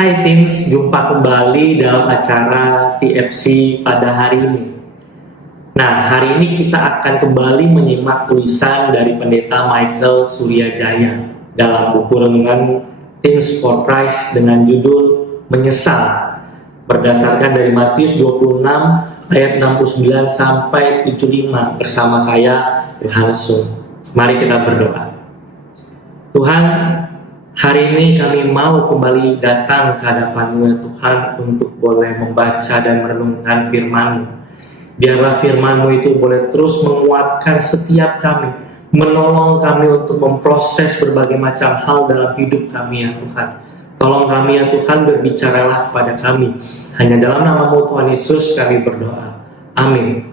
Hai Teens, jumpa kembali dalam acara TFC pada hari ini. Nah, hari ini kita akan kembali menyimak tulisan dari Pendeta Michael Suryajaya dalam buku renungan Teens for Christ dengan judul Menyesal, berdasarkan dari Matius 26 ayat 69 sampai 75 bersama saya, Yohanes Sung. Mari kita berdoa. Tuhan, hari ini kami mau kembali datang ke hadapan-Mu ya Tuhan untuk boleh membaca dan merenungkan firman-Mu. Biarlah firman-Mu itu boleh terus menguatkan setiap kami, menolong kami untuk memproses berbagai macam hal dalam hidup kami ya Tuhan. Tolong kami ya Tuhan, berbicaralah kepada kami. Hanya dalam nama-Mu Tuhan Yesus kami berdoa. Amin.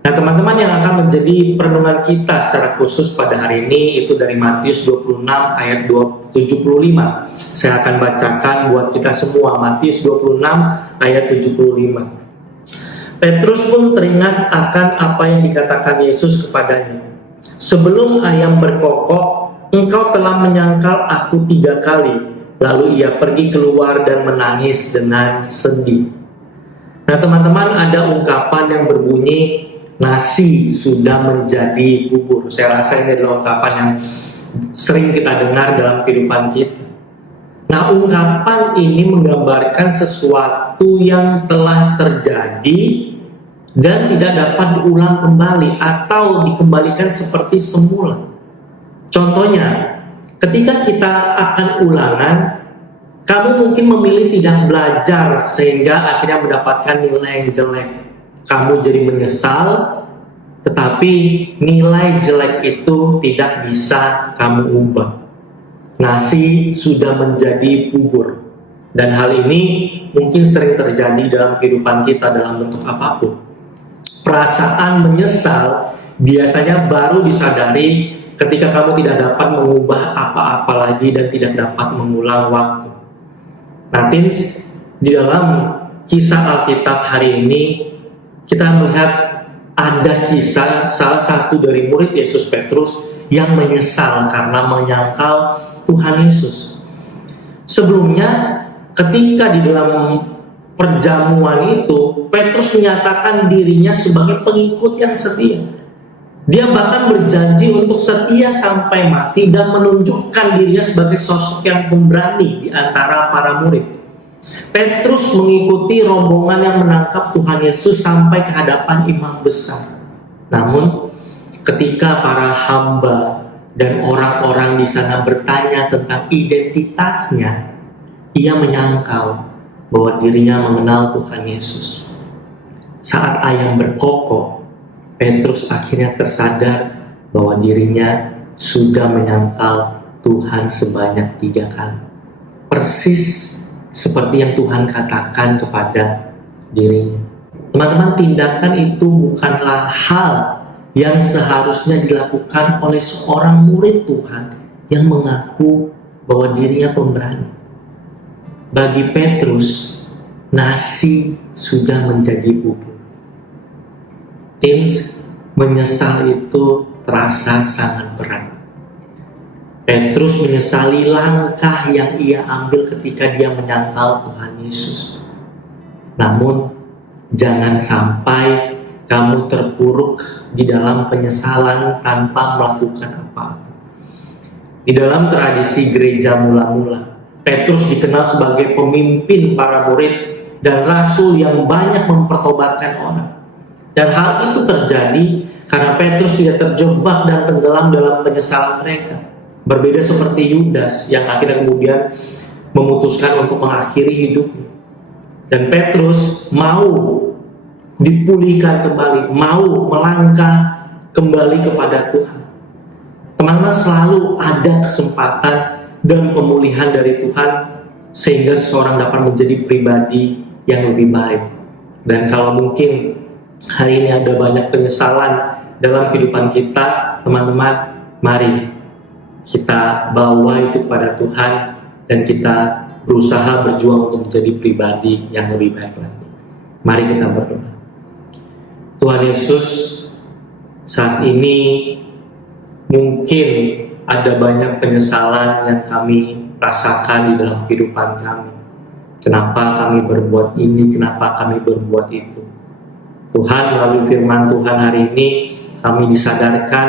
Nah teman-teman, yang akan menjadi perenungan kita secara khusus pada hari ini itu dari Matius 26 ayat 75. Saya akan bacakan buat kita semua, Matius 26 ayat 75. Petrus pun teringat akan apa yang dikatakan Yesus kepadanya. Sebelum ayam berkokok, engkau telah menyangkal aku 3 kali. Lalu ia pergi keluar dan menangis dengan sedih. Nah teman-teman, ada ungkapan yang berbunyi, nasi sudah menjadi bubur. Saya rasa ini adalah ungkapan yang sering kita dengar dalam kehidupan kita. Nah, ungkapan ini menggambarkan sesuatu yang telah terjadi dan tidak dapat diulang kembali atau dikembalikan seperti semula. Contohnya, ketika kita akan ulangan, kamu mungkin memilih tidak belajar sehingga akhirnya mendapatkan nilai yang jelek. Kamu jadi menyesal, tetapi nilai jelek itu tidak bisa kamu ubah. Nasi sudah menjadi bubur. Dan hal ini mungkin sering terjadi dalam kehidupan kita dalam bentuk apapun. Perasaan menyesal biasanya baru disadari ketika kamu tidak dapat mengubah apa-apa lagi dan tidak dapat mengulang waktu. Nah, Teens, di dalam kisah Alkitab hari ini kita melihat ada kisah salah satu dari murid Yesus, Petrus, yang menyesal karena menyangkal Tuhan Yesus. Sebelumnya, ketika di dalam perjamuan itu, Petrus menyatakan dirinya sebagai pengikut yang setia. Dia bahkan berjanji untuk setia sampai mati dan menunjukkan dirinya sebagai sosok yang pemberani di antara para murid. Petrus mengikuti rombongan yang menangkap Tuhan Yesus sampai ke hadapan imam besar. Namun, ketika para hamba dan orang-orang di sana bertanya tentang identitasnya, ia menyangkal bahwa dirinya mengenal Tuhan Yesus. Saat ayam berkokok, Petrus akhirnya tersadar bahwa dirinya sudah menyangkal Tuhan sebanyak 3 kali. Persis seperti yang Tuhan katakan kepada dirinya. Teman-teman, tindakan itu bukanlah hal yang seharusnya dilakukan oleh seorang murid Tuhan yang mengaku bahwa dirinya pemberani. Bagi Petrus, nasi sudah menjadi bubur. Teens, menyesal itu terasa sangat berat. Petrus menyesali langkah yang ia ambil ketika dia menyangkal Tuhan Yesus. Namun, jangan sampai kamu terpuruk di dalam penyesalan tanpa melakukan apa-apa. Di dalam tradisi gereja mula-mula, Petrus dikenal sebagai pemimpin para murid dan rasul yang banyak mempertobatkan orang. Dan hal itu terjadi karena Petrus tidak terjebak dan tenggelam dalam penyesalan mereka. Berbeda seperti Yudas yang akhirnya kemudian memutuskan untuk mengakhiri hidupnya. Dan Petrus mau dipulihkan kembali, mau melangkah kembali kepada Tuhan. Teman-teman, selalu ada kesempatan dan pemulihan dari Tuhan sehingga seseorang dapat menjadi pribadi yang lebih baik. Dan kalau mungkin hari ini ada banyak penyesalan dalam kehidupan kita, teman-teman, mari kita bawa itu kepada Tuhan dan kita berusaha berjuang untuk menjadi pribadi yang lebih baik lagi. Mari kita berdoa. Tuhan Yesus, saat ini mungkin ada banyak penyesalan yang kami rasakan di dalam kehidupan kami. Kenapa kami berbuat ini, kenapa kami berbuat itu. Tuhan, melalui firman Tuhan hari ini, kami disadarkan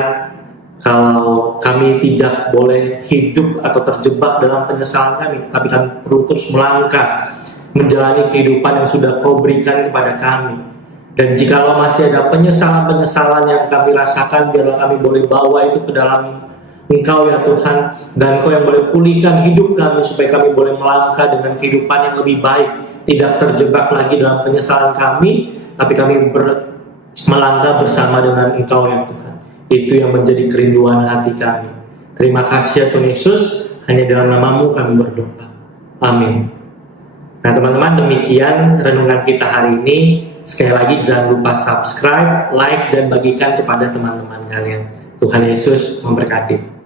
kalau kami tidak boleh hidup atau terjebak dalam penyesalan kami, tapi kami perlu terus melangkah, menjalani kehidupan yang sudah Kau berikan kepada kami. Dan jikalau masih ada penyesalan-penyesalan yang kami rasakan, biarlah kami boleh bawa itu ke dalam Engkau ya Tuhan, dan Kau yang boleh pulihkan hidup kami supaya kami boleh melangkah dengan kehidupan yang lebih baik, tidak terjebak lagi dalam penyesalan kami, tapi kami melangkah bersama dengan Engkau ya Tuhan. Itu yang menjadi kerinduan hati kami. Terima kasih ya Tuhan Yesus, hanya dalam nama-Mu kami berdoa. Amin. Nah teman-teman, demikian renungan kita hari ini. Sekali lagi jangan lupa subscribe, like, dan bagikan kepada teman-teman kalian. Tuhan Yesus memberkati.